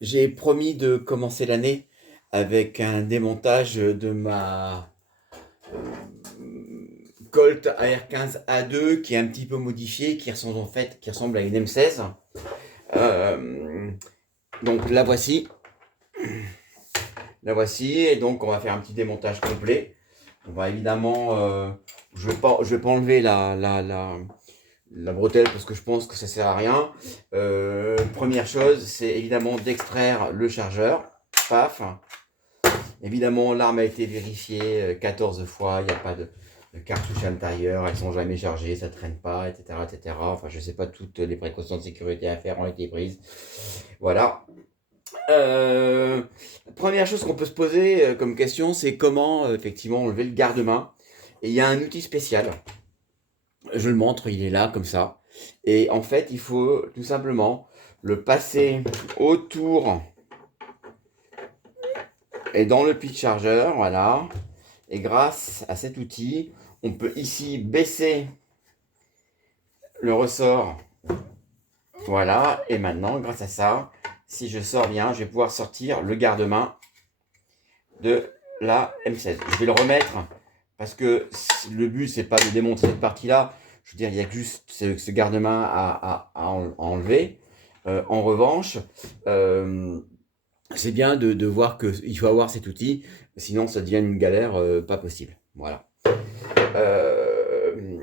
J'ai promis de commencer l'année avec un démontage de ma Colt AR15A2 qui est un petit peu modifié, qui ressemble à une M16. Euh, donc la voici, et donc on va faire un petit démontage complet. On va évidemment, je vais pas enlever la bretelle parce que je pense que ça sert à rien. Première chose, c'est évidemment d'extraire le chargeur. Paf. Évidemment, l'arme a été vérifiée 14 fois, il n'y a pas de cartouches à l'intérieur, elles sont jamais chargées, ça traîne pas, etc., etc. Enfin, je sais pas, toutes les précautions de sécurité à faire ont été prises. Voilà. Euh, Première chose qu'on peut se poser comme question, c'est comment effectivement enlever le garde-main. Et il y a un outil spécial. Je le montre, il est là comme ça. Et en fait, il faut tout simplement le passer autour et dans le pitch chargeur, voilà. Et grâce à cet outil, on peut ici baisser le ressort. Voilà. Et maintenant, grâce à ça, si je sors bien, je vais pouvoir sortir le garde-main de la M16. Je vais le remettre parce que le but, c'est pas de démonter cette partie-là. Je veux dire, il y a juste ce garde-main à enlever. En revanche, c'est bien de voir qu'il faut avoir cet outil, sinon ça devient une galère pas possible. Voilà. Euh,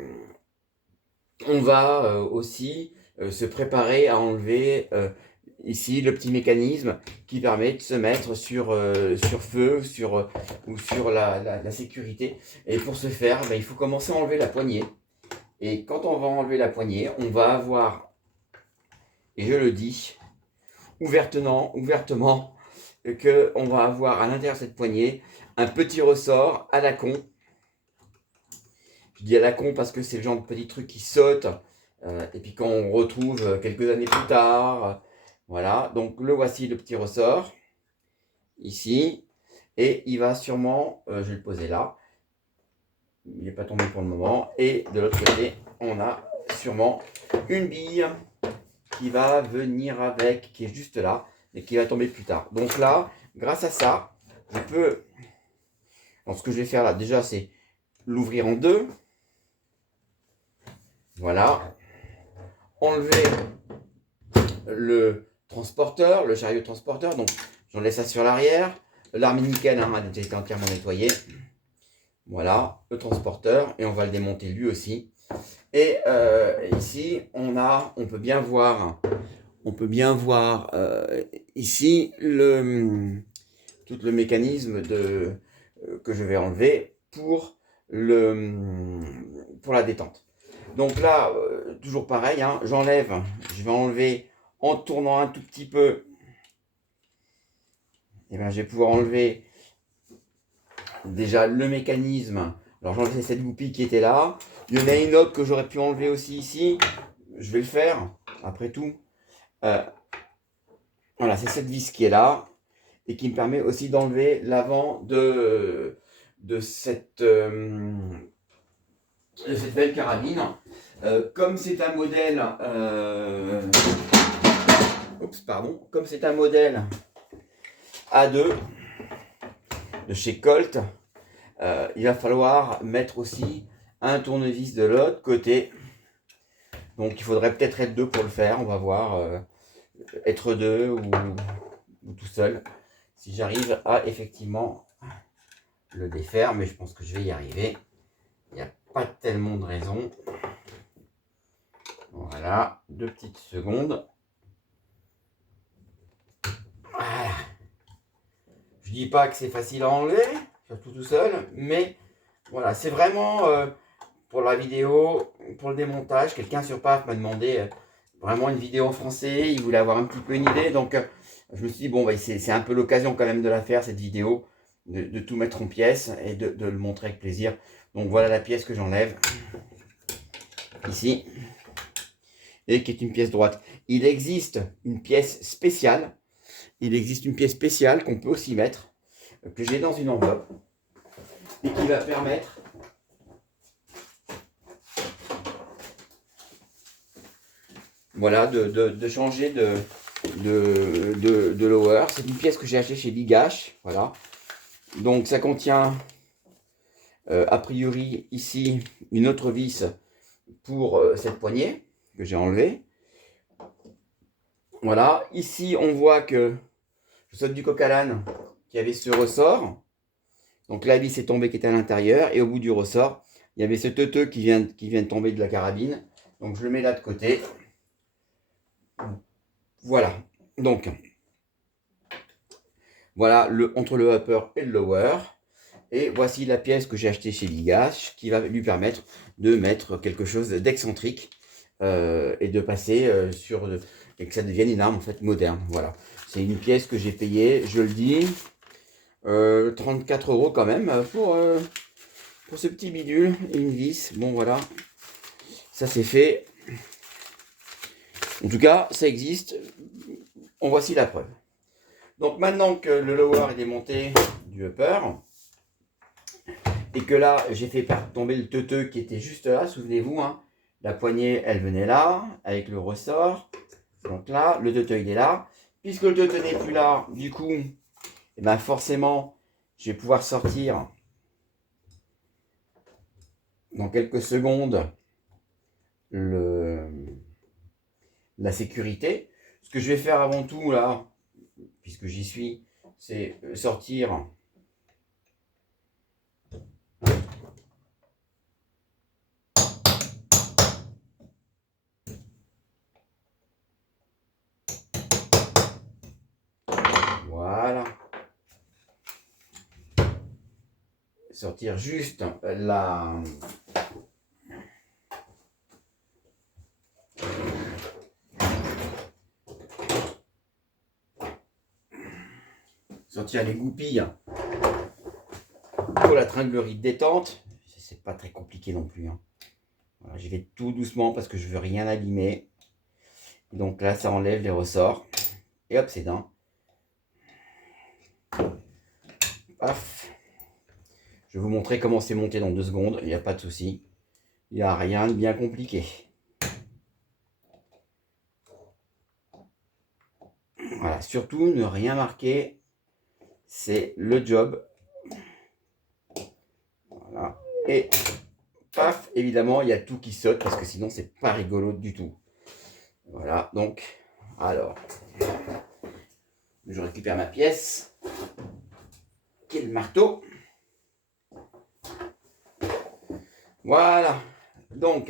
on va aussi se préparer à enlever ici le petit mécanisme qui permet de se mettre sur feu ou sur la sécurité. Et pour ce faire, il faut commencer à enlever la poignée. Et quand on va enlever la poignée, on va avoir, et je le dis ouvertement qu'on va avoir à l'intérieur de cette poignée un petit ressort à la con. Je dis à la con parce que c'est le genre de petit truc qui saute. Et puis quand on retrouve quelques années plus tard, voilà. Donc le voici le petit ressort, ici. Et il va sûrement, je vais le poser là. Il n'est pas tombé pour le moment. Et de l'autre côté, on a sûrement une bille qui va venir avec, qui est juste là, et qui va tomber plus tard. Donc là, grâce à ça, je peux... Donc ce que je vais faire là, déjà, c'est l'ouvrir en deux. Voilà. Enlever le transporteur, le chariot transporteur. Donc j'en laisse ça sur l'arrière. L'arme nickel, hein, elle a été entièrement nettoyée. Voilà, le transporteur. Et on va le démonter lui aussi. Et ici, on peut bien voir ici tout le mécanisme que je vais enlever pour la détente. Donc là, toujours pareil, hein, je vais enlever en tournant un tout petit peu. Et bien, je vais pouvoir enlever déjà le mécanisme. Alors j'ai enlevé cette goupille qui était là. Il y en a une autre que j'aurais pu enlever aussi ici. Je vais le faire, après tout. Voilà, c'est cette vis qui est là et qui me permet aussi d'enlever l'avant de cette belle carabine. Comme c'est un modèle, comme c'est un modèle A2 de chez Colt, il va falloir mettre aussi un tournevis de l'autre côté. Donc il faudrait peut-être être deux pour le faire, on va voir, être deux ou tout seul. Si j'arrive à effectivement le défaire, mais je pense que je vais y arriver. Il n'y a pas tellement de raison. Voilà, 2 petites secondes. Voilà. Je dis pas que c'est facile à enlever, surtout tout seul, mais voilà, c'est vraiment pour la vidéo, pour le démontage. Quelqu'un sur PAF m'a demandé vraiment une vidéo en français, il voulait avoir un petit peu une idée, donc je me suis dit, bon, c'est un peu l'occasion quand même de la faire, cette vidéo, de tout mettre en pièces et de le montrer avec plaisir. Donc voilà la pièce que j'enlève, ici, et qui est une pièce droite. Il existe une pièce spéciale qu'on peut aussi mettre, que j'ai dans une enveloppe, et qui va permettre voilà, de changer de lower. C'est une pièce que j'ai achetée chez Bigash. Voilà. Donc ça contient a priori ici une autre vis pour cette poignée que j'ai enlevée. Voilà. Ici on voit que je saute du coq à l'âne qui avait ce ressort. Donc la vis est tombée qui était à l'intérieur. Et au bout du ressort, il y avait ce teuteux qui vient de tomber de la carabine. Donc je le mets là de côté. Voilà. Donc voilà entre le upper et le lower. Et voici la pièce que j'ai achetée chez Bigash qui va lui permettre de mettre quelque chose d'excentrique et de passer et que ça devienne une arme en fait moderne. Voilà. C'est une pièce que j'ai payée, je le dis, 34 € quand même pour ce petit bidule et une vis. Bon voilà, ça c'est fait. En tout cas, ça existe. En voici la preuve. Donc maintenant que le lower est démonté du upper, et que là, j'ai fait tomber le teuteux qui était juste là, souvenez-vous, hein, la poignée, elle venait là, avec le ressort. Donc là, le teuteux, il est là. Puisque le teuteux n'est plus là, du coup, eh ben forcément, je vais pouvoir sortir dans quelques secondes la sécurité. Ce que je vais faire avant tout, là, puisque j'y suis, c'est sortir voilà. Sortir juste sortir les goupilles pour la tringlerie de détente. C'est pas très compliqué non plus. Hein. Voilà, j'y vais tout doucement parce que je veux rien abîmer. Et donc là, ça enlève les ressorts. Et hop, c'est dingue. Paf. Je vais vous montrer comment c'est monté dans 2 secondes. Il n'y a pas de souci. Il n'y a rien de bien compliqué. Voilà, surtout ne rien marquer. C'est le job. Voilà. Et paf, évidemment, il y a tout qui saute parce que sinon, c'est pas rigolo du tout. Voilà, donc, alors, je récupère ma pièce, qui est le marteau. Voilà, donc,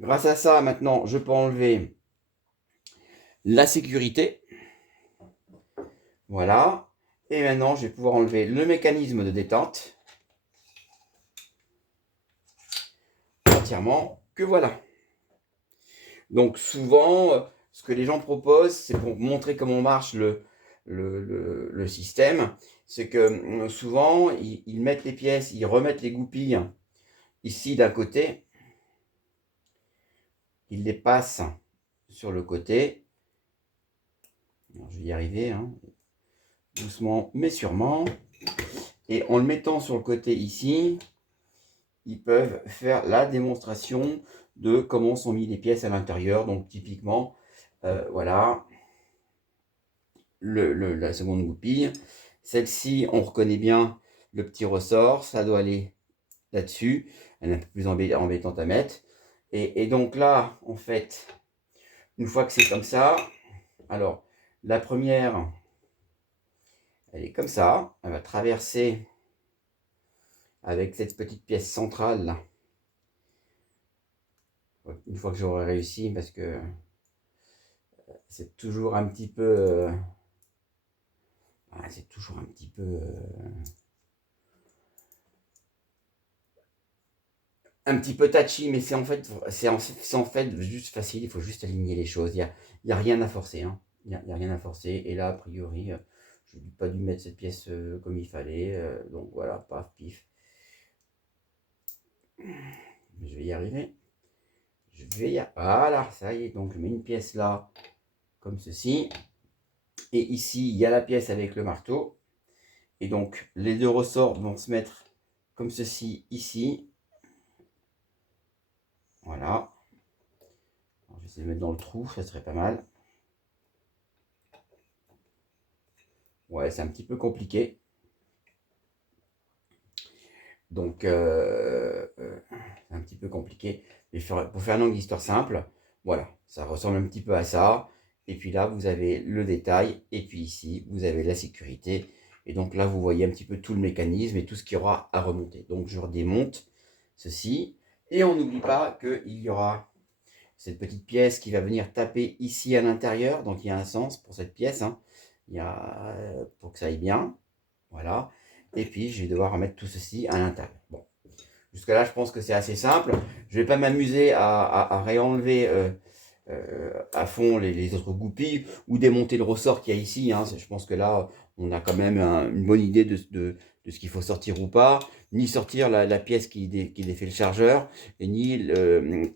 grâce à ça, maintenant, je peux enlever la sécurité. Voilà, et maintenant, je vais pouvoir enlever le mécanisme de détente. Entièrement, que voilà. Donc, souvent, ce que les gens proposent, c'est pour montrer comment marche le système, c'est que souvent, ils mettent les pièces, ils remettent les goupilles ici d'un côté, ils les passent sur le côté. Alors, je vais y arriver, hein, doucement mais sûrement. Et en le mettant sur le côté ici, ils peuvent faire la démonstration de comment sont mis les pièces à l'intérieur. Donc typiquement, voilà, la seconde goupille. Celle-ci, on reconnaît bien le petit ressort, ça doit aller là-dessus. Elle est un peu plus embêtante à mettre. Et donc là, en fait, une fois que c'est comme ça, alors la première, elle est comme ça, elle va traverser avec cette petite pièce centrale là. Une fois que j'aurai réussi, parce que c'est toujours un petit peu... c'est toujours un petit peu... un petit peu touchy, mais c'est en fait juste facile, il faut juste aligner les choses. Il y a rien à forcer. Hein. Il y a rien à forcer. Et là, a priori, je n'ai pas dû mettre cette pièce comme il fallait. Donc voilà, paf, pif. Je vais y arriver. Voilà, ça y est. Donc je mets une pièce là, comme ceci. Et ici, il y a la pièce avec le marteau. Et donc, les deux ressorts vont se mettre comme ceci ici. Voilà. Alors, je vais essayer de mettre dans le trou, ça serait pas mal. Ouais, c'est un petit peu compliqué. Donc, c'est un petit peu compliqué. Mais pour faire une longue histoire simple, voilà, ça ressemble un petit peu à ça. Et puis là, vous avez le détail. Et puis ici, vous avez la sécurité. Et donc là, vous voyez un petit peu tout le mécanisme et tout ce qu'il y aura à remonter. Donc, je redémonte ceci. Et on n'oublie pas qu'il y aura cette petite pièce qui va venir taper ici à l'intérieur. Donc, il y a un sens pour cette pièce, hein. Il y a, pour que ça aille bien. Voilà. Et puis, je vais devoir remettre tout ceci à l'intérieur. Bon. Jusque là, je pense que c'est assez simple. Je ne vais pas m'amuser à réenlever à fond les autres goupilles ou démonter le ressort qu'il y a ici, hein. Je pense que là, on a quand même une bonne idée de ce qu'il faut sortir ou pas. Ni sortir la pièce qui défait le chargeur, et ni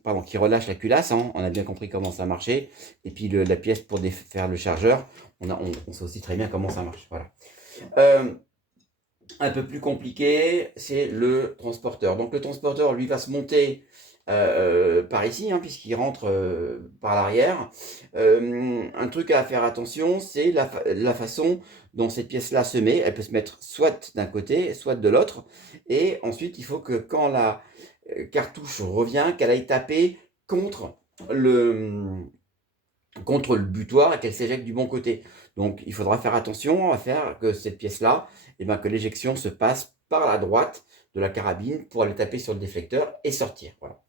pardon, qui relâche la culasse, hein. On a bien compris comment ça marchait. Et puis la pièce pour défaire le chargeur, on sait aussi très bien comment ça marche. Voilà. Un peu plus compliqué, c'est le transporteur. Donc le transporteur, lui, va se monter par ici, hein, puisqu'il rentre par l'arrière. Un truc à faire attention, c'est la façon dont cette pièce-là se met. Elle peut se mettre soit d'un côté, soit de l'autre. Et ensuite, il faut que quand la cartouche revient, qu'elle aille taper contre le, contre le butoir et qu'elle s'éjecte du bon côté. Donc il faudra faire attention à faire que cette pièce-là, eh ben, que l'éjection se passe par la droite de la carabine pour aller taper sur le déflecteur et sortir. Voilà.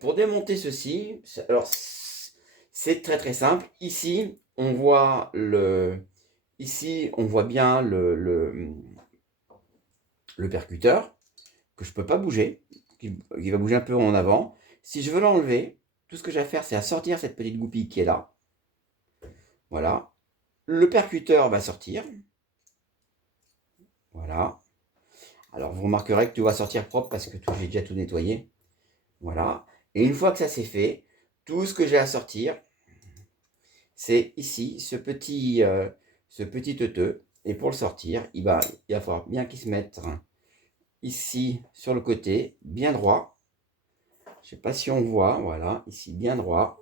Pour démonter ceci, alors c'est très très simple. Ici, on voit bien le percuteur que je ne peux pas bouger, qui va bouger un peu en avant. Si je veux l'enlever, tout ce que j'ai à faire, c'est à sortir cette petite goupille qui est là. Voilà. Le percuteur va sortir. Voilà. Alors, vous remarquerez que tout va sortir propre parce que j'ai déjà tout nettoyé. Voilà. Et une fois que ça c'est fait, tout ce que j'ai à sortir, c'est ici, ce petit teuteux. Et pour le sortir, il va falloir bien qu'il se mette ici, sur le côté, bien droit. Je ne sais pas si on voit. Voilà. Ici, bien droit.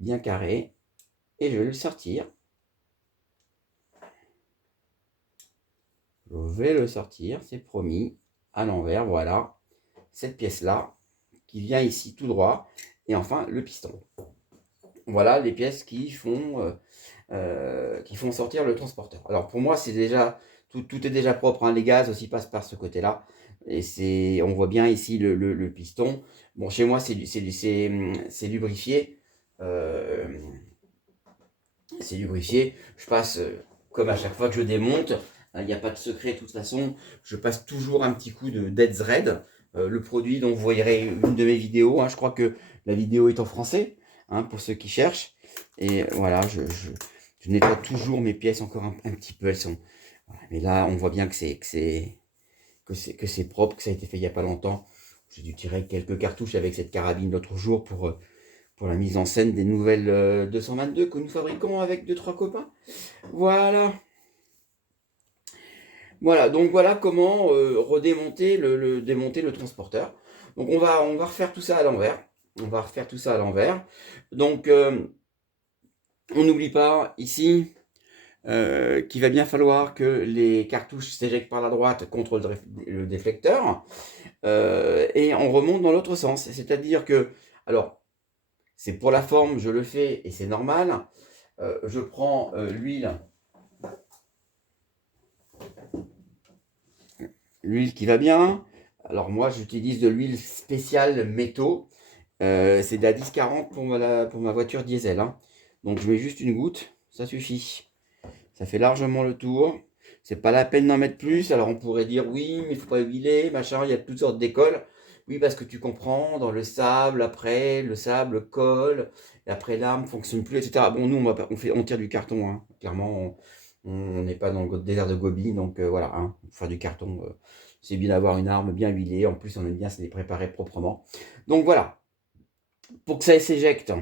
Bien carré. Et je vais le sortir. Je vais le sortir, c'est promis, à l'envers, voilà, cette pièce-là, qui vient ici tout droit, et enfin le piston. Voilà les pièces qui font sortir le transporteur. Alors pour moi, c'est déjà, tout est déjà propre, hein. Les gaz aussi passent par ce côté-là, et on voit bien ici le piston. Bon, chez moi, c'est lubrifié, c'est lubrifié. Je passe, comme à chaque fois que je démonte, il n'y a pas de secret de toute façon, je passe toujours un petit coup de Dead Red, le produit dont vous verrez une de mes vidéos, hein. Je crois que la vidéo est en français, hein, pour ceux qui cherchent. Et voilà, je nettoie toujours mes pièces encore un petit peu. Elles sont, voilà. Mais là, on voit bien que c'est propre, que ça a été fait il n'y a pas longtemps. J'ai dû tirer quelques cartouches avec cette carabine l'autre jour pour la mise en scène des nouvelles 222 que nous fabriquons avec 2-3 copains. Voilà. Voilà, donc voilà comment redémonter démonter le transporteur. Donc on va refaire tout ça à l'envers. On va refaire tout ça à l'envers. Donc on n'oublie pas ici qu'il va bien falloir que les cartouches s'éjectent par la droite contre le déflecteur. Et on remonte dans l'autre sens. C'est-à-dire que, alors, c'est pour la forme, je le fais et c'est normal. Je prends l'huile qui va bien. Alors moi, j'utilise de l'huile spéciale métaux. C'est de la 1040 pour ma voiture diesel, hein. Donc je mets juste une goutte, ça suffit. Ça fait largement le tour. C'est pas la peine d'en mettre plus. Alors on pourrait dire oui, mais il faut pas huiler, machin, il y a toutes sortes d'écoles. Oui, parce que tu comprends, dans le sable, après, le sable colle, et après l'arme fonctionne plus, etc. Bon, nous, on tire du carton, hein. Clairement, on n'est pas dans le désert de Gobi, donc voilà, hein, pour faire du carton, c'est bien d'avoir une arme bien huilée. En plus, on aime bien se les préparer proprement. Donc voilà, pour que ça s'éjecte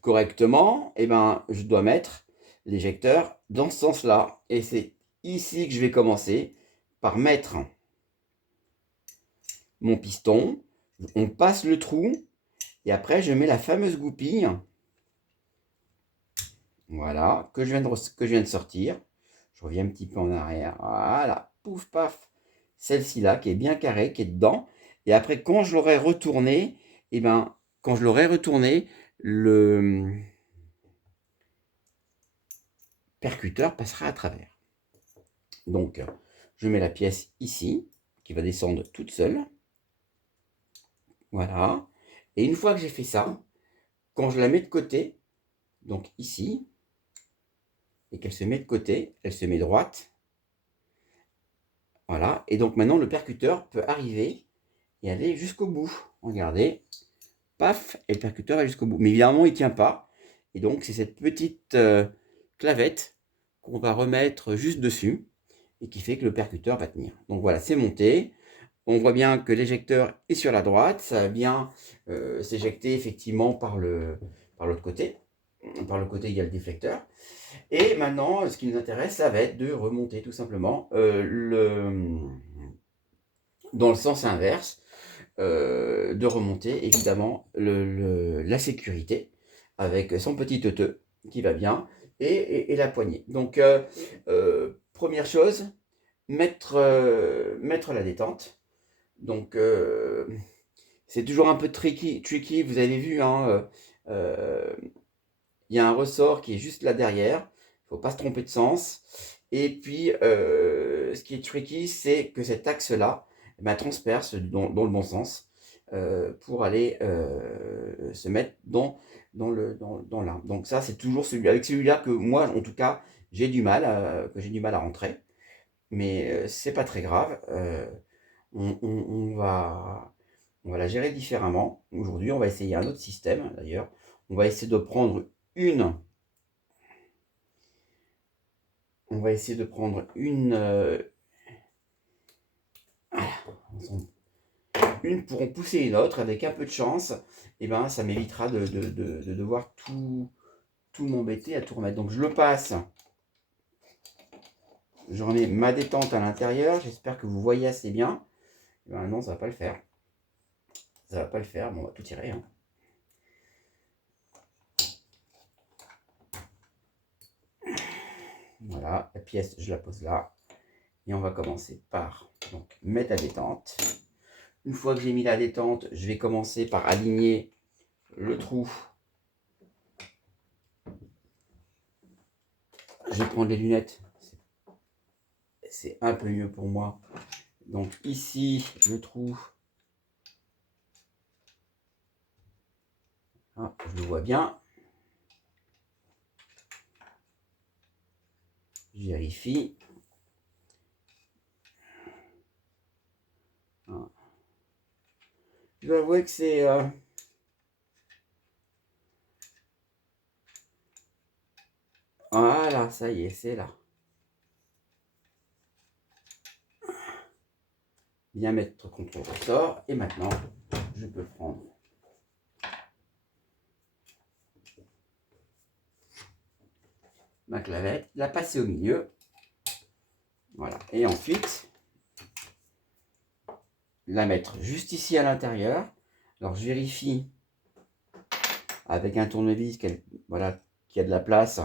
correctement, eh ben, je dois mettre l'éjecteur dans ce sens-là. Et c'est ici que je vais commencer par mettre mon piston. On passe le trou et après je mets la fameuse goupille. Voilà, que je viens de sortir. Je reviens un petit peu en arrière. Voilà, pouf, paf. Celle-ci là, qui est bien carrée, qui est dedans. Et après, quand je l'aurai retourné, et ben, quand je l'aurai retourné, le percuteur passera à travers. Donc, je mets la pièce ici, qui va descendre toute seule. Voilà. Et une fois que j'ai fait ça, quand je la mets de côté, donc ici, et qu'elle se met de côté, elle se met droite. Voilà. Et donc maintenant, le percuteur peut arriver et aller jusqu'au bout. Regardez. Paf, et le percuteur va jusqu'au bout. Mais évidemment, il ne tient pas. Et donc, c'est cette petite clavette qu'on va remettre juste dessus et qui fait que le percuteur va tenir. Donc voilà, c'est monté. On voit bien que l'éjecteur est sur la droite. Ça va bien s'éjecter effectivement par l'autre côté. Par le côté, il y a le déflecteur. Et maintenant, ce qui nous intéresse, ça va être de remonter tout simplement dans le sens inverse. De remonter évidemment la sécurité avec son petit teuteux qui va bien et la poignée. Donc première chose, mettre la détente. Donc c'est toujours un peu tricky, vous avez vu, hein, y a un ressort qui est juste là derrière, il ne faut pas se tromper de sens. Et puis ce qui est tricky, c'est que cet axe-là transperce dans le bon sens pour aller se mettre dans l'arbre. Donc ça, c'est toujours avec celui-là que moi, en tout cas, j'ai du mal à rentrer. Mais c'est pas très grave. On va la gérer différemment. Aujourd'hui, on va essayer un autre système d'ailleurs. On va essayer de prendre une pour en pousser une autre avec un peu de chance. Et ben ça m'évitera de devoir tout m'embêter à tout remettre. Donc je le passe. Je remets ma détente à l'intérieur. J'espère que vous voyez assez bien. Et ben non, ça va pas le faire. Ça va pas le faire. Bon, on va tout tirer. Hein. Voilà, la pièce, je la pose là. Et on va commencer par donc, mettre la détente. Une fois que j'ai mis la détente, je vais commencer par aligner le trou. Je vais prendre les lunettes. C'est un peu mieux pour moi. Donc ici, le trou. Ah, je le vois bien. Je vérifie. Ah. Je dois avouer que c'est... Voilà, ça y est, c'est là. Bien mettre contre le ressort. Et maintenant, je peux prendre ma clavette, la passer au milieu. Voilà. Et ensuite, la mettre juste ici à l'intérieur. Alors, je vérifie avec un tournevis voilà, qu'il y a de la place.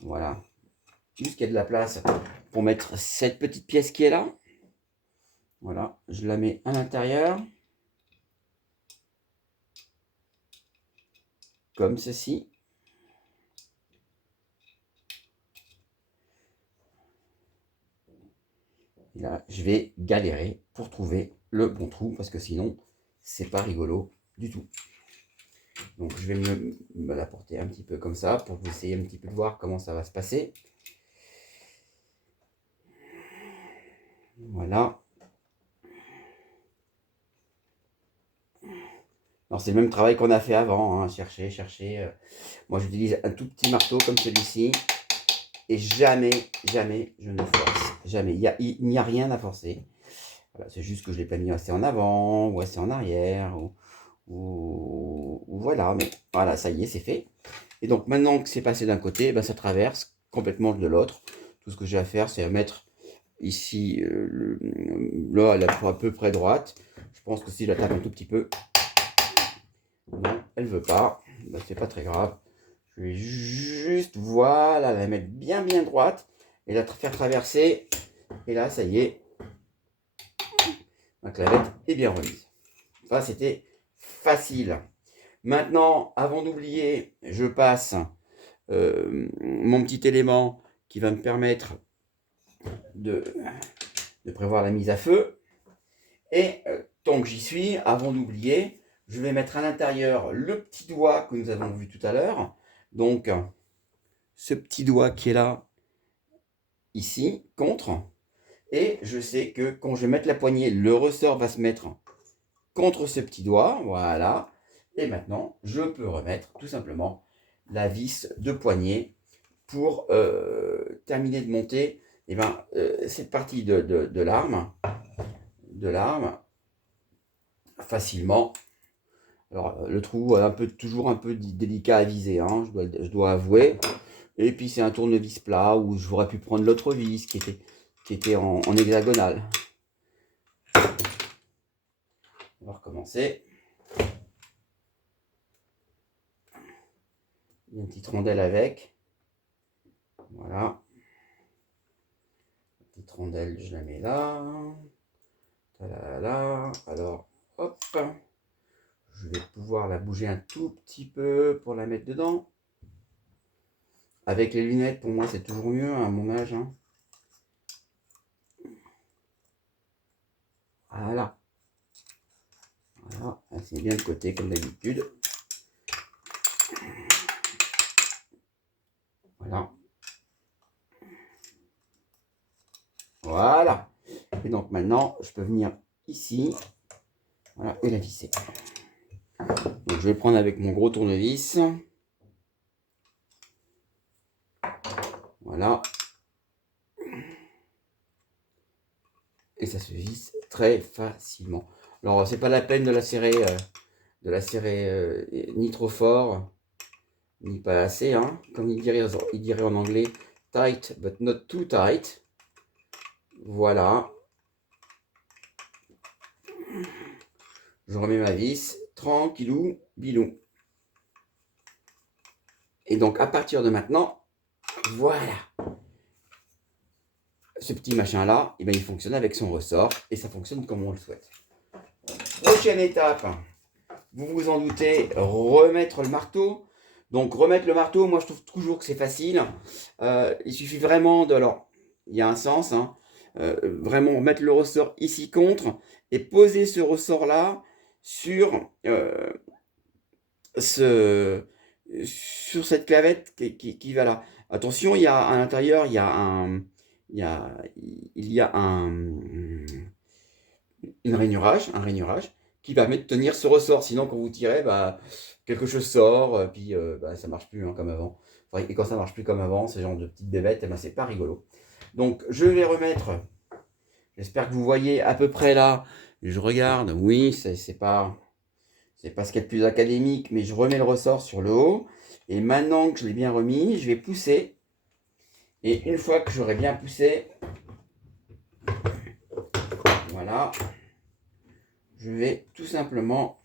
Voilà. Juste qu'il y a de la place pour mettre cette petite pièce qui est là. Voilà. Je la mets à l'intérieur. Comme ceci. Et là, je vais galérer pour trouver le bon trou parce que sinon, c'est pas rigolo du tout. Donc, je vais me la porter un petit peu comme ça pour vous essayer un petit peu de voir comment ça va se passer. Voilà. Alors, c'est le même travail qu'on a fait avant, hein. Chercher. Moi, j'utilise un tout petit marteau comme celui-ci. Et jamais je ne force. Jamais. Il n'y a rien à forcer. Voilà, c'est juste que je ne l'ai pas mis assez en avant ou assez en arrière. Ou voilà. Mais voilà, ça y est, c'est fait. Et donc, maintenant que c'est passé d'un côté, ben, ça traverse complètement de l'autre. Tout ce que j'ai à faire, c'est à mettre ici, là, elle est à peu près droite. Je pense que si je la tape un tout petit peu, non, elle veut pas. Ben, c'est pas très grave. Je vais juste, voilà, la mettre bien droite et la faire traverser. Et là, ça y est, ma clavette est bien remise. Ça, c'était facile. Maintenant, avant d'oublier, je passe mon petit élément qui va me permettre de prévoir la mise à feu. Et tant que j'y suis, avant d'oublier, je vais mettre à l'intérieur le petit doigt que nous avons vu tout à l'heure. Donc, ce petit doigt qui est là, ici, contre. Et je sais que quand je vais mettre la poignée, le ressort va se mettre contre ce petit doigt. Voilà. Et maintenant, je peux remettre tout simplement la vis de poignée pour terminer de monter cette partie de l'arme. Facilement. Alors, le trou est toujours un peu délicat à viser, hein, je dois avouer. Et puis, c'est un tournevis plat où j'aurais pu prendre l'autre vis qui était en hexagonale. On va recommencer. Il y a une petite rondelle avec. Voilà. La petite rondelle, je la mets là. Là. Alors, hop. Je vais pouvoir la bouger un tout petit peu pour la mettre dedans. Avec les lunettes, pour moi, c'est toujours mieux à mon âge. Hein. Voilà. Voilà. C'est bien de côté, comme d'habitude. Voilà. Voilà. Et donc maintenant, je peux venir ici. Voilà, et la visser. Donc je vais prendre avec mon gros tournevis. Voilà. Et ça se visse très facilement. Alors c'est pas la peine de la serrer, ni trop fort, ni pas assez. Hein. Comme il dirait en anglais, tight but not too tight. Voilà. Je remets ma vis, tranquillou, bilou. Et donc à partir de maintenant, voilà. Ce petit machin là, il fonctionne avec son ressort et ça fonctionne comme on le souhaite. Prochaine étape, vous vous en doutez, remettre le marteau. Donc remettre le marteau, moi je trouve toujours que c'est facile. Il suffit vraiment de... Alors, il y a un sens, hein, vraiment mettre le ressort ici contre et poser ce ressort là sur, sur cette clavette qui va là. Attention, il y a à l'intérieur, il y a un rainurage qui permet de tenir ce ressort. Sinon, quand vous tirez, quelque chose sort, puis ça marche plus hein, comme avant. Enfin, et quand ça marche plus comme avant, ce genre de petites bébêtes, c'est pas rigolo. Donc, je vais remettre. J'espère que vous voyez à peu près là. Je regarde. Oui, c'est pas ce qu'il y a de plus académique, mais je remets le ressort sur le haut. Et maintenant que je l'ai bien remis, je vais pousser. Et une fois que j'aurai bien poussé, voilà, je vais tout simplement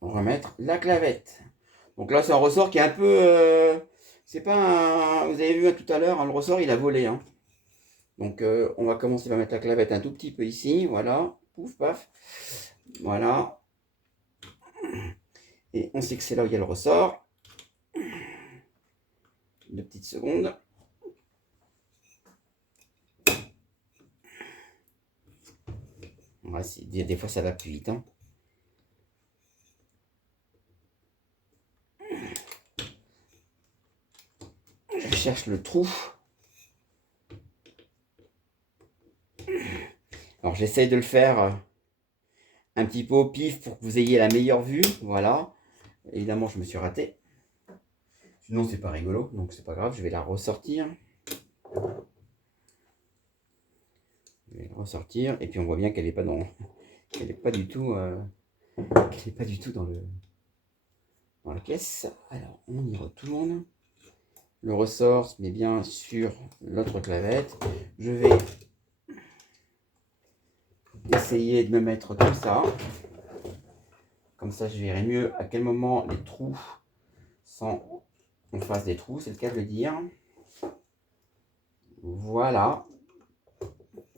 remettre la clavette. Donc là, c'est un ressort qui est un peu... c'est pas un... Vous avez vu tout à l'heure, hein, le ressort, il a volé. Hein. Donc, on va commencer par mettre la clavette un tout petit peu ici. Voilà. Pouf, paf. Voilà. Et on sait que c'est là où il y a le ressort. 2 petites secondes. Ouais, des fois, ça va plus vite. Hein. Je cherche le trou. Alors, j'essaye de le faire un petit peu au pif pour que vous ayez la meilleure vue. Voilà. Évidemment, je me suis raté. Sinon, c'est pas rigolo. Donc, c'est pas grave. Je vais la ressortir. Je vais la ressortir. Et puis, on voit bien qu'elle n'est pas dans... qu'elle n'est pas du tout... qu'elle n'est pas du tout dans la caisse. Alors, on y retourne. Le ressort se met bien sur l'autre clavette. Je vais essayer de me mettre comme ça. Comme ça, je verrai mieux à quel moment les trous sont en face des trous, c'est le cas de le dire. Voilà.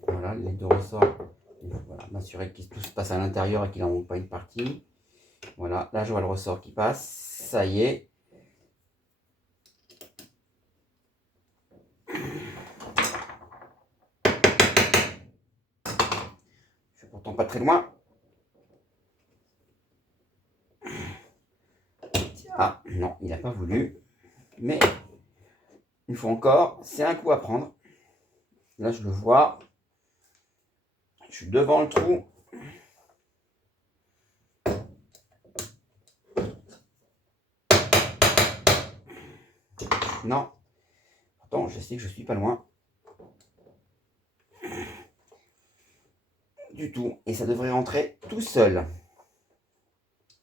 Voilà, les deux ressorts. Voilà, m'assurer que tout se passe à l'intérieur et qu'il n'en manque pas une partie. Voilà, là je vois le ressort qui passe. Ça y est. Je suis pourtant pas très loin. Ah non, il n'a pas voulu. Mais une fois encore, c'est un coup à prendre. Là je le vois. Je suis devant le trou. Non. Pourtant, je sais que je suis pas loin. Du tout. Et ça devrait rentrer tout seul.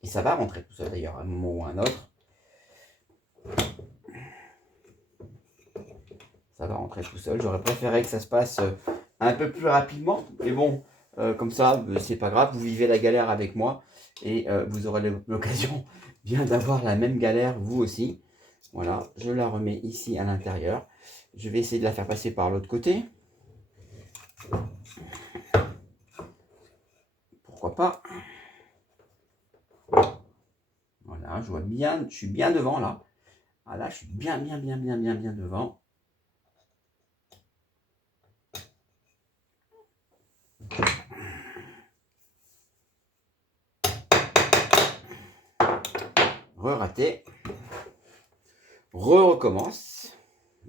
Et ça va rentrer tout seul d'ailleurs, à un moment ou à un autre. Ça va rentrer tout seul. J'aurais préféré que ça se passe un peu plus rapidement. Mais bon, comme ça, c'est pas grave. Vous vivez la galère avec moi. Et vous aurez l'occasion bien d'avoir la même galère, vous aussi. Voilà, je la remets ici à l'intérieur. Je vais essayer de la faire passer par l'autre côté. Pourquoi pas. Voilà, je vois bien, je suis bien devant là. Ah là, je suis bien devant. Re-raté. Recommence.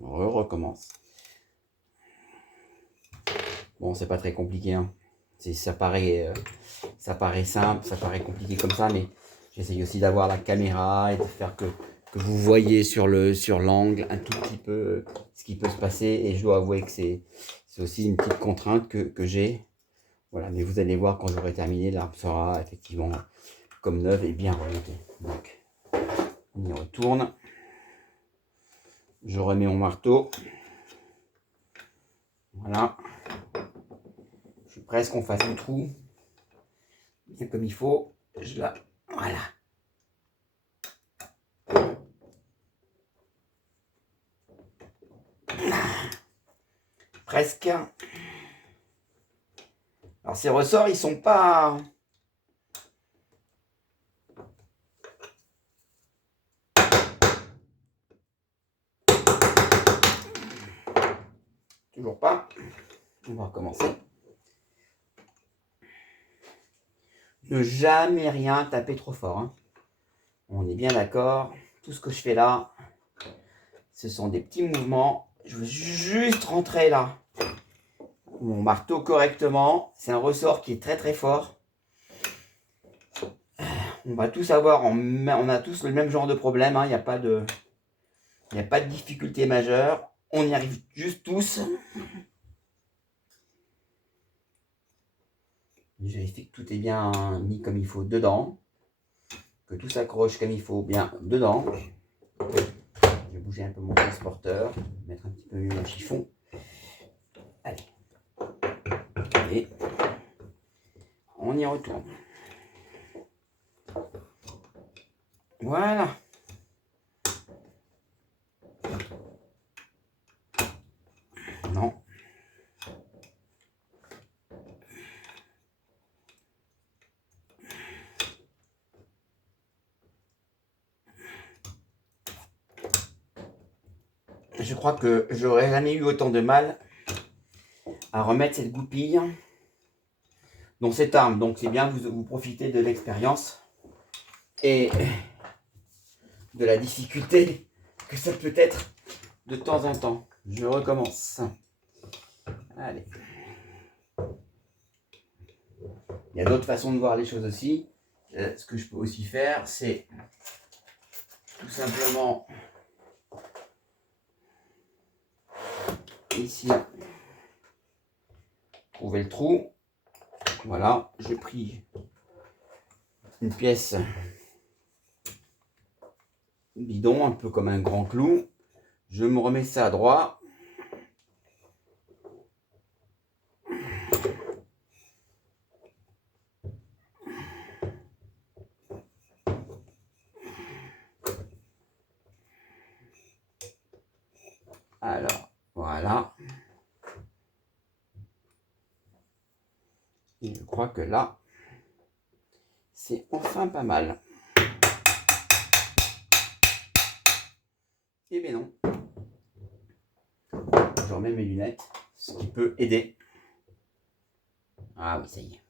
Recommence. Bon, c'est pas très compliqué. Hein. Ça paraît simple, ça paraît compliqué comme ça, mais j'essaye aussi d'avoir la caméra et de faire que vous voyez sur l'angle un tout petit peu ce qui peut se passer. Et je dois avouer que c'est aussi une petite contrainte que j'ai. Voilà, mais vous allez voir quand j'aurai terminé, l'arbre sera effectivement comme neuf et bien remonté. Donc, on y retourne. Je remets mon marteau. Voilà. Je suis presque en face du trou. Bien comme il faut. Je la... Voilà. Presque. Alors ces ressorts, ils sont pas... Toujours pas. On va recommencer. Ne jamais rien taper trop fort. Hein. On est bien d'accord. Tout ce que je fais là, ce sont des petits mouvements. Je veux juste rentrer là mon marteau correctement. C'est un ressort qui est très très fort. On va tous avoir, on a tous le même genre de problème. Hein. Il n'y a pas de difficulté majeure. On y arrive juste tous. Je vérifie que tout est bien mis comme il faut dedans. Que tout s'accroche comme il faut bien dedans. Je vais bouger un peu mon transporteur. Mettre un petit peu mieux mon chiffon. Allez. Et on y retourne. Voilà. Non. Je crois que j'aurais jamais eu autant de mal à remettre cette goupille dans cette arme. Donc c'est bien, vous profitez de l'expérience et de la difficulté que ça peut être de temps en temps. Je recommence. Allez. Il y a d'autres façons de voir les choses aussi. Ce que je peux aussi faire, c'est tout simplement ici trouver le trou. Voilà, j'ai pris une pièce bidon, un peu comme un grand clou. Je me remets ça à droite. Alors, voilà. Et je crois que là, c'est enfin pas mal. Eh bien non. Je remets mes lunettes, ce qui peut aider. Ah oui, ça y est.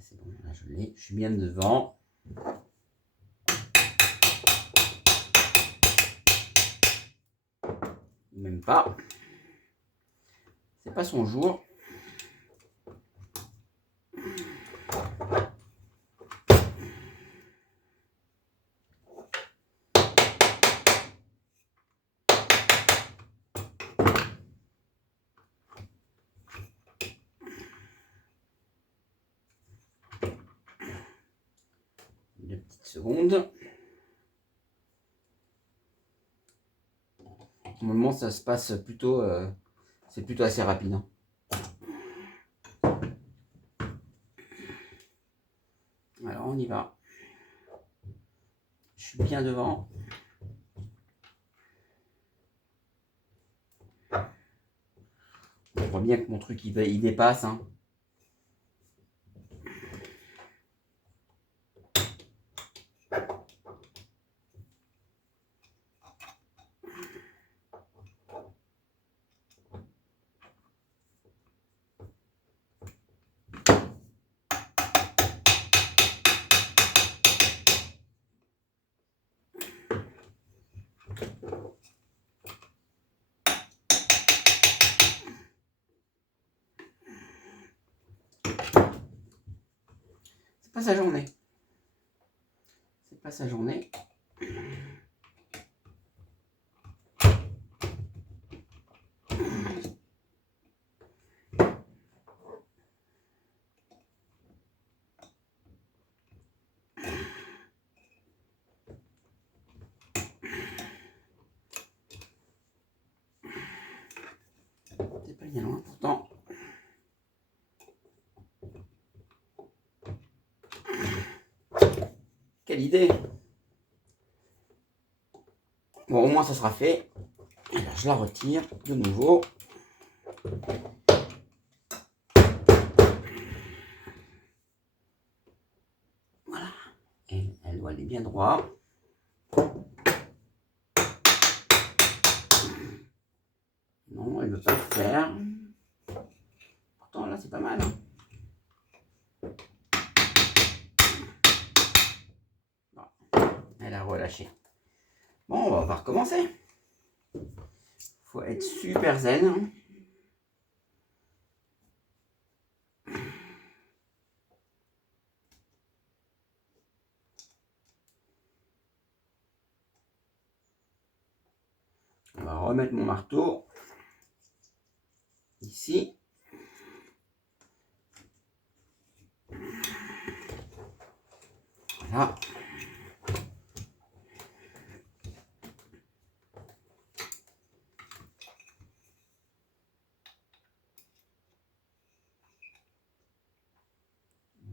C'est bon, là je l'ai. Je suis bien devant. Même pas. C'est pas son jour. Deux petites secondes. Normalement, ça se passe plutôt. C'est plutôt assez rapide. Hein. Alors, on y va. Je suis bien devant. On voit bien que mon truc il dépasse. Hein. C'est pas sa journée. C'est pas sa journée. C'est pas bien loin pourtant. Quelle idée! Bon, au moins ça sera fait. Alors je la retire de nouveau. Voilà. Et elle doit aller bien droit. Non, elle ne veut pas le faire. Pourtant là c'est pas mal. Hein. Bon, elle a relâché. Bon, on va recommencer. Faut être super zen. Hein. On va remettre mon marteau ici. Voilà.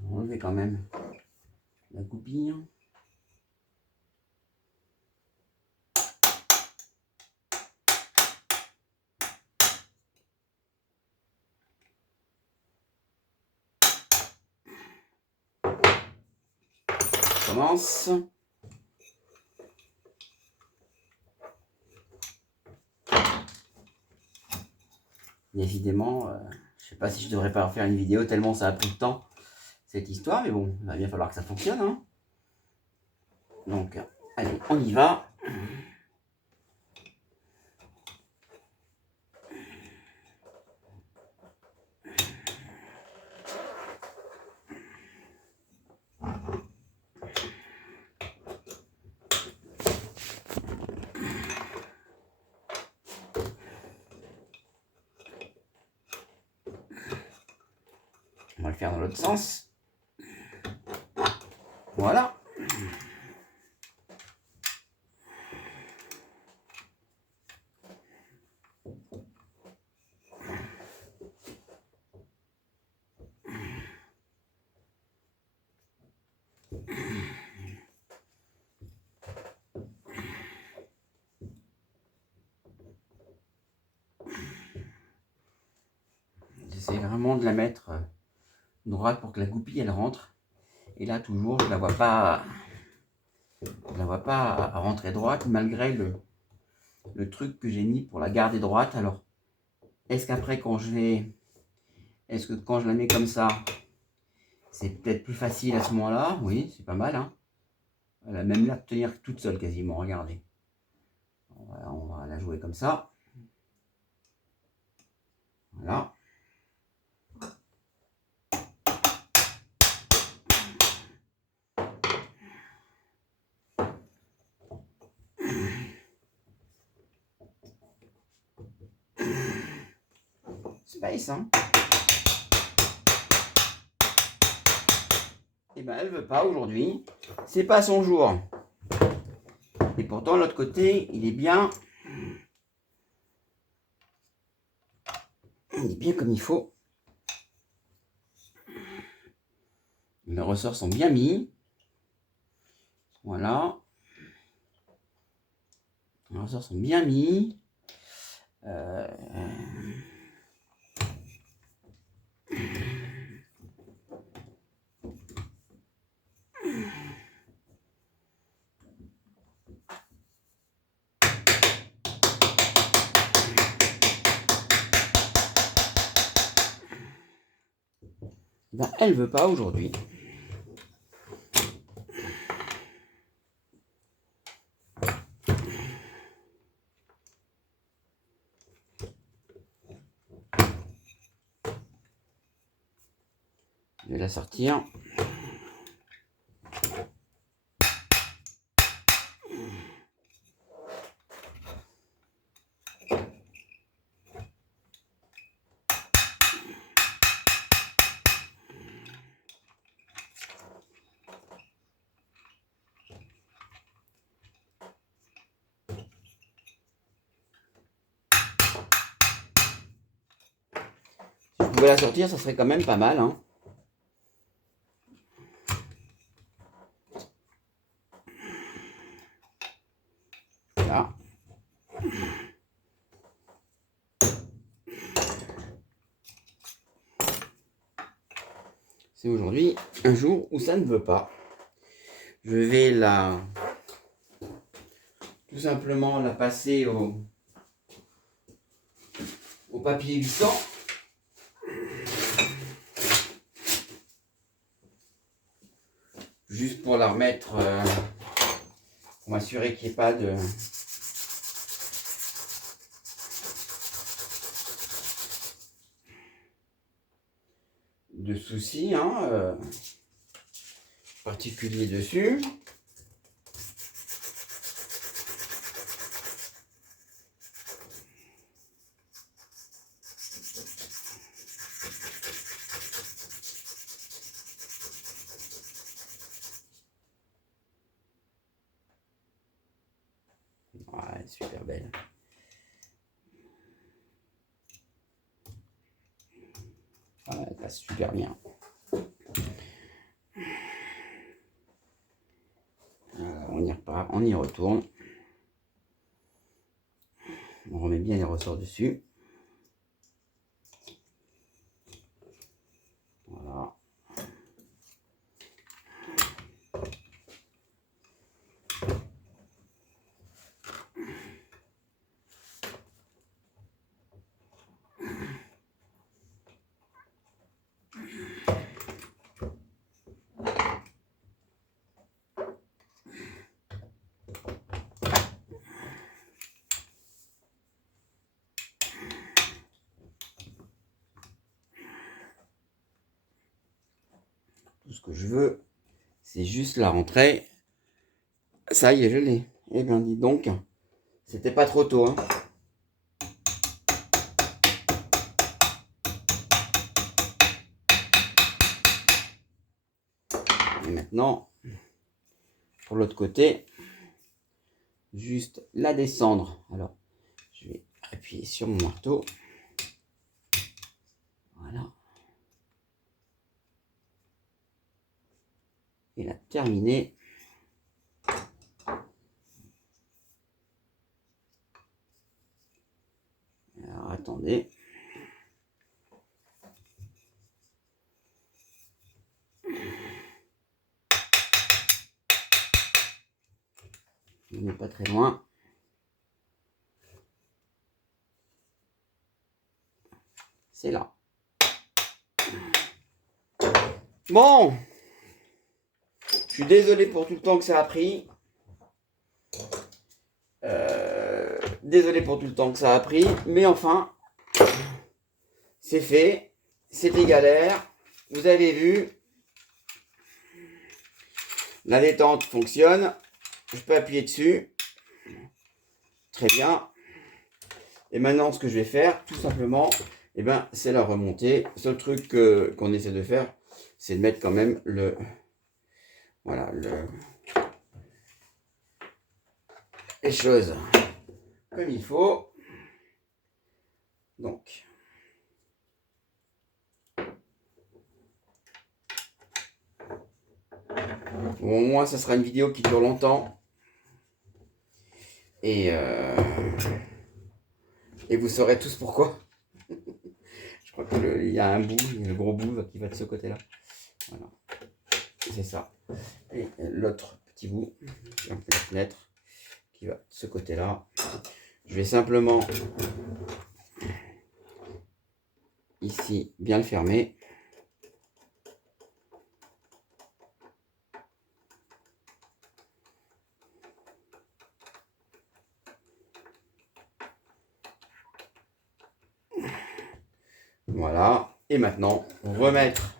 On va enlever quand même la goupille. On commence. Décidément, je sais pas si je devrais pas faire une vidéo tellement ça a pris de temps cette histoire, mais bon, il va bien falloir que ça fonctionne. Hein. Donc, allez, on y va. On va le faire dans l'autre sens. Voilà. j'essaie vraiment de la mettre droite pour que la goupille elle rentre. Et là toujours je la vois pas rentrer droite malgré le truc que j'ai mis pour la garder droite. Alors est-ce qu'après quand je la mets comme ça, c'est peut-être plus facile à ce moment-là? Oui, c'est pas mal, hein. Elle a même l'air de tenir toute seule quasiment, regardez. On va la jouer comme ça. Voilà. Space, hein. Et ben elle veut pas aujourd'hui. C'est pas son jour. Et pourtant l'autre côté, il est bien comme il faut. Les ressorts sont bien mis. Voilà. Les ressorts sont bien mis. Ben, elle veut pas aujourd'hui. Je vais la sortir. Si je pouvais la sortir, ça serait quand même pas mal, hein. Là. C'est aujourd'hui un jour où ça ne veut pas. Je vais tout simplement la passer au papier glissant. Juste pour la remettre, pour m'assurer qu'il n'y ait pas de soucis, hein, particuliers dessus. Ouais, super belle. Ouais, elle passe super bien. On y repart, on y retourne. On remet bien les ressorts dessus. Voilà. Tout ce que je veux, c'est juste la rentrée. Ça y est, je l'ai. Eh bien, dis donc, c'était pas trop tôt, hein. Et maintenant, pour l'autre côté, juste la descendre. Alors, je vais appuyer sur mon marteau. Voilà. Et la terminer. Alors, attendez. Il n'est pas très loin. C'est là. Bon, je suis désolé pour tout le temps que ça a pris. Désolé pour tout le temps que ça a pris, mais enfin, c'est fait. C'était galère. Vous avez vu, la détente fonctionne. Je peux appuyer dessus. Très bien. Et maintenant, ce que je vais faire, tout simplement, eh ben, c'est la remontée. Le seul truc qu'on essaie de faire, c'est de mettre quand même les choses comme il faut. Donc, au moins, ça sera une vidéo qui dure longtemps. Et vous saurez tous pourquoi. Je crois qu'il y a un bout, le gros bout qui va de ce côté-là. Voilà. C'est ça. Et l'autre petit bout, un peu la fenêtre, qui va de ce côté-là. Je vais simplement, ici, bien le fermer. Voilà. Et maintenant, remettre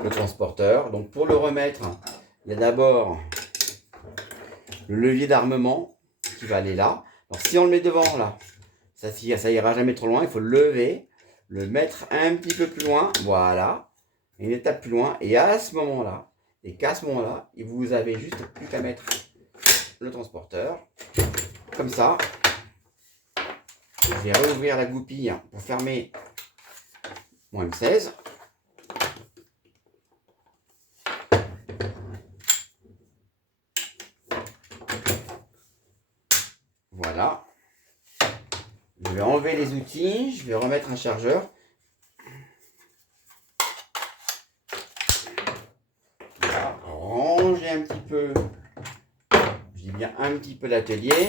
le transporteur. Donc pour le remettre, il y a d'abord le levier d'armement qui va aller là. Alors si on le met devant là, ça ira jamais trop loin. Il faut le lever, le mettre un petit peu plus loin. Voilà. Une étape plus loin. Et à ce moment-là, vous avez juste plus qu'à mettre le transporteur. Comme ça. Je vais rouvrir la goupille pour fermer mon M16. Voilà. Je vais enlever les outils. Je vais remettre un chargeur. Voilà. Ranger un petit peu. Je dis bien un petit peu l'atelier.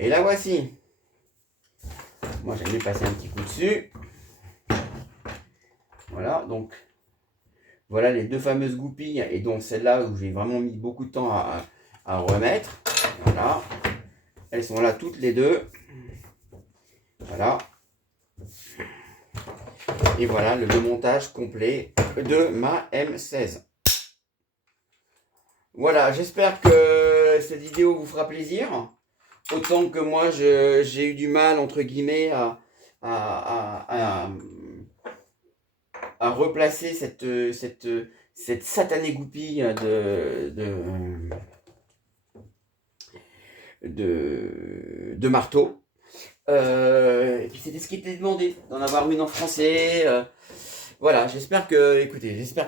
Et la voici. Moi, j'aime mieux passer un petit coup dessus. Voilà, donc voilà les deux fameuses goupilles et donc celle-là où j'ai vraiment mis beaucoup de temps à remettre. Voilà, elles sont là toutes les deux. Voilà. Et voilà le démontage complet de ma M16. Voilà, j'espère que cette vidéo vous fera plaisir. Autant que moi, j'ai eu du mal, entre guillemets, à replacer cette satanée goupille de marteau. Et puis c'était ce qui était demandé, d'en avoir une en français. Voilà, j'espère que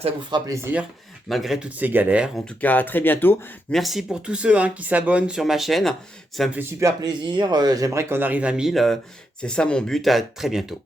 ça vous fera plaisir, malgré toutes ces galères. En tout cas, à très bientôt. Merci pour tous ceux qui s'abonnent sur ma chaîne. Ça me fait super plaisir. J'aimerais qu'on arrive à 1000. C'est ça mon but. À très bientôt.